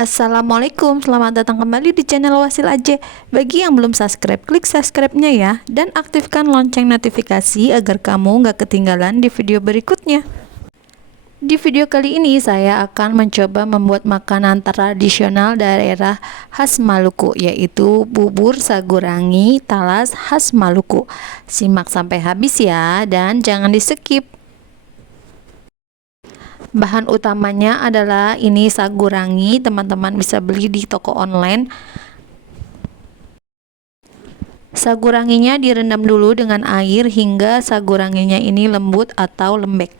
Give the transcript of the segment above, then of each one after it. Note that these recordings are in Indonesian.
Assalamualaikum, selamat datang kembali di channel Wasil Aja. Bagi yang belum subscribe, klik subscribe-nya ya, dan aktifkan lonceng notifikasi agar kamu nggak ketinggalan di video berikutnya. Di video kali ini saya akan mencoba membuat makanan tradisional daerah khas Maluku, yaitu bubur sagurangi talas khas Maluku. Simak sampai habis ya, dan jangan di skip. Bahan utamanya adalah ini sagurangi, teman-teman bisa beli di toko online. Saguranginya direndam dulu dengan air hingga saguranginya ini lembut atau lembek.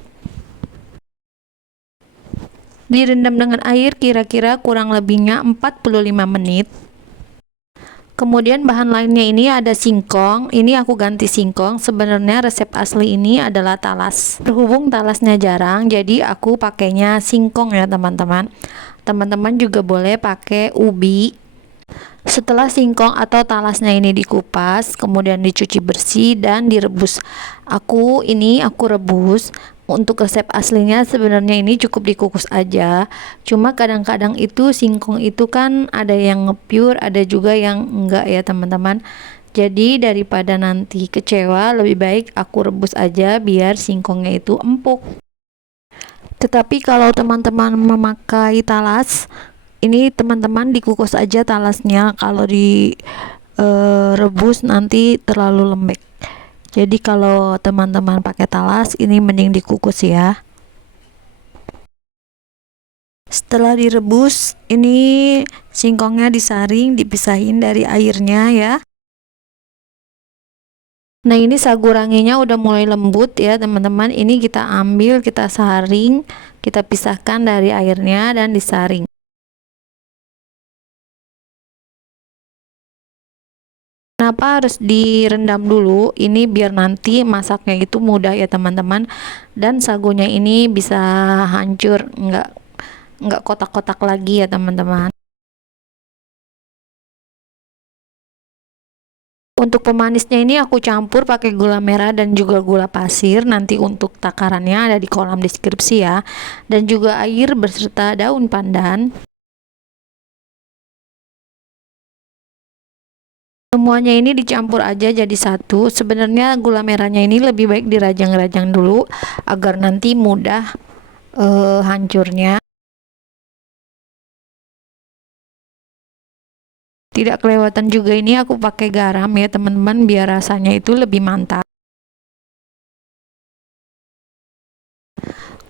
Direndam dengan air kira-kira kurang lebihnya 45 menit. Kemudian bahan lainnya ini ada singkong. Ini aku ganti singkong. Sebenarnya resep asli ini adalah talas. Berhubung talasnya jarang, jadi aku pakainya singkong ya teman-teman. Teman-teman juga boleh pakai ubi. Setelah singkong atau talasnya ini dikupas, kemudian dicuci bersih dan direbus. Aku rebus. Untuk resep aslinya sebenarnya ini cukup dikukus aja. Cuma kadang-kadang itu singkong itu kan ada yang nge-pure, ada juga yang enggak ya teman-teman. Jadi daripada nanti kecewa, lebih baik aku rebus aja biar singkongnya itu empuk. Tetapi kalau teman-teman memakai talas, ini teman-teman dikukus aja talasnya. Kalau rebus nanti terlalu lembek. Jadi kalau teman-teman pakai talas, ini mending dikukus ya. Setelah direbus, ini singkongnya disaring, dipisahin dari airnya ya. Nah, ini saguranginya udah mulai lembut ya teman-teman. Ini kita ambil, kita saring, kita pisahkan dari airnya dan disaring. Kenapa harus direndam dulu? Ini biar nanti masaknya itu mudah ya teman-teman, dan sagunya ini bisa hancur, nggak kotak-kotak lagi ya teman-teman. Untuk pemanisnya ini aku campur pakai gula merah dan juga gula pasir. Nanti untuk takarannya ada di kolom deskripsi ya, dan juga air beserta daun pandan. Semuanya ini dicampur aja jadi satu. Sebenarnya gula merahnya ini lebih baik dirajang-rajang dulu agar nanti mudah hancurnya. Tidak kelewatan juga ini aku pakai garam ya teman-teman, biar rasanya itu lebih mantap.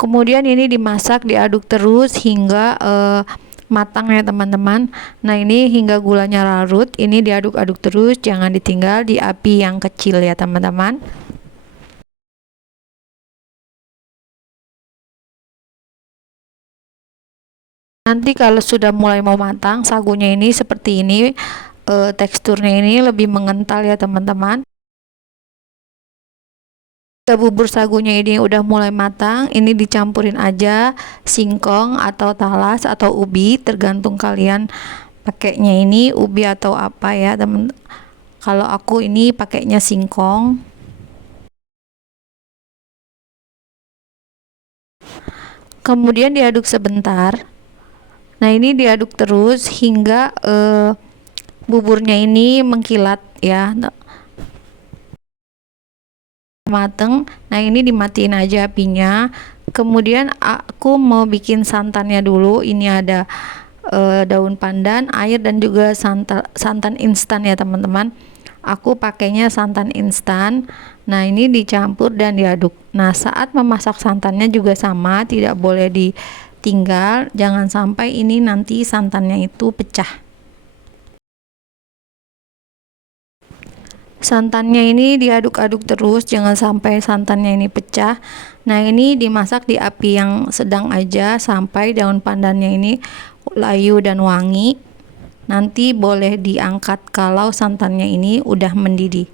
Kemudian ini dimasak, diaduk terus hingga matang ya teman-teman. Nah, ini hingga gulanya larut, ini diaduk-aduk terus, jangan ditinggal di api yang kecil ya teman-teman. Nanti kalau sudah mulai mau matang, sagunya ini seperti ini, teksturnya ini lebih mengental ya teman-teman. Bubur sagunya ini udah mulai matang, ini dicampurin aja singkong atau talas atau ubi, tergantung kalian pakainya ini ubi atau apa ya temen. Kalau aku ini pakainya singkong. Kemudian diaduk sebentar. Nah, ini diaduk terus hingga buburnya ini mengkilat ya, mateng. Nah, ini dimatiin aja apinya. Kemudian aku mau bikin santannya dulu. Ini ada daun pandan, air, dan juga santan instan ya teman-teman. Aku pakainya santan instan. Nah, ini dicampur dan diaduk. Nah, saat memasak santannya juga sama, tidak boleh ditinggal, jangan sampai ini nanti santannya itu pecah. Santannya ini diaduk-aduk terus, jangan sampai santannya ini pecah. Nah, ini dimasak di api yang sedang aja sampai daun pandannya ini layu dan wangi. Nanti boleh diangkat kalau santannya ini udah mendidih.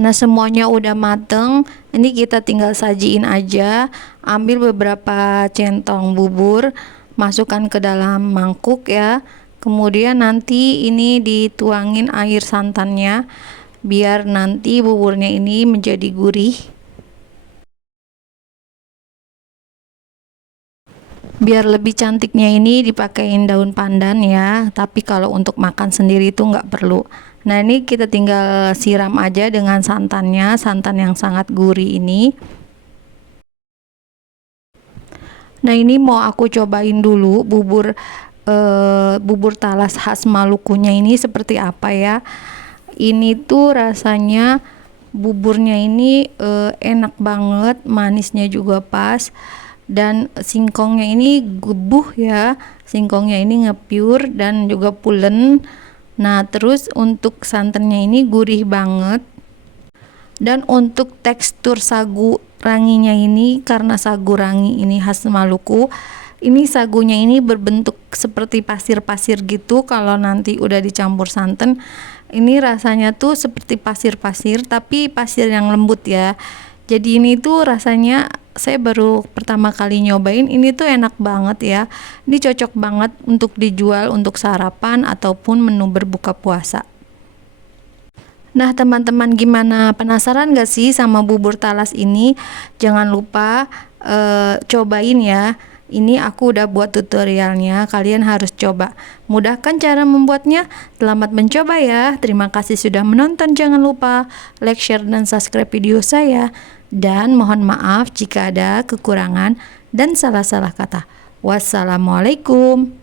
Nah, semuanya udah mateng. Ini kita tinggal sajiin aja. Ambil beberapa centong bubur, masukkan ke dalam mangkuk ya. Kemudian nanti ini dituangin air santannya biar nanti buburnya ini menjadi gurih. Biar lebih cantiknya ini dipakein daun pandan ya, tapi kalau untuk makan sendiri itu nggak perlu. Nah, ini kita tinggal siram aja dengan santannya, santan yang sangat gurih ini. Nah, ini mau aku cobain dulu bubur talas khas Malukunya ini seperti apa ya. Ini tuh rasanya buburnya ini enak banget, manisnya juga pas, dan singkongnya ini gebuh ya, singkongnya ini ngepure dan juga pulen. Nah, terus untuk santannya ini gurih banget, dan untuk tekstur sagu ranginya ini, karena sagu rangi ini khas Maluku, ini sagunya ini berbentuk seperti pasir-pasir gitu. Kalau nanti udah dicampur santan, ini rasanya tuh seperti pasir-pasir, tapi pasir yang lembut ya. Jadi ini tuh rasanya, saya baru pertama kali nyobain, ini tuh enak banget ya. Ini cocok banget untuk dijual untuk sarapan ataupun menu berbuka puasa. Nah, teman-teman, gimana, penasaran gak sih sama bubur talas ini? Jangan lupa cobain ya. Ini aku udah buat tutorialnya, kalian harus coba. Mudah kan cara membuatnya? Selamat mencoba ya. Terima kasih sudah menonton. Jangan lupa like, share, dan subscribe video saya. Dan mohon maaf jika ada kekurangan dan salah-salah kata. Wassalamualaikum.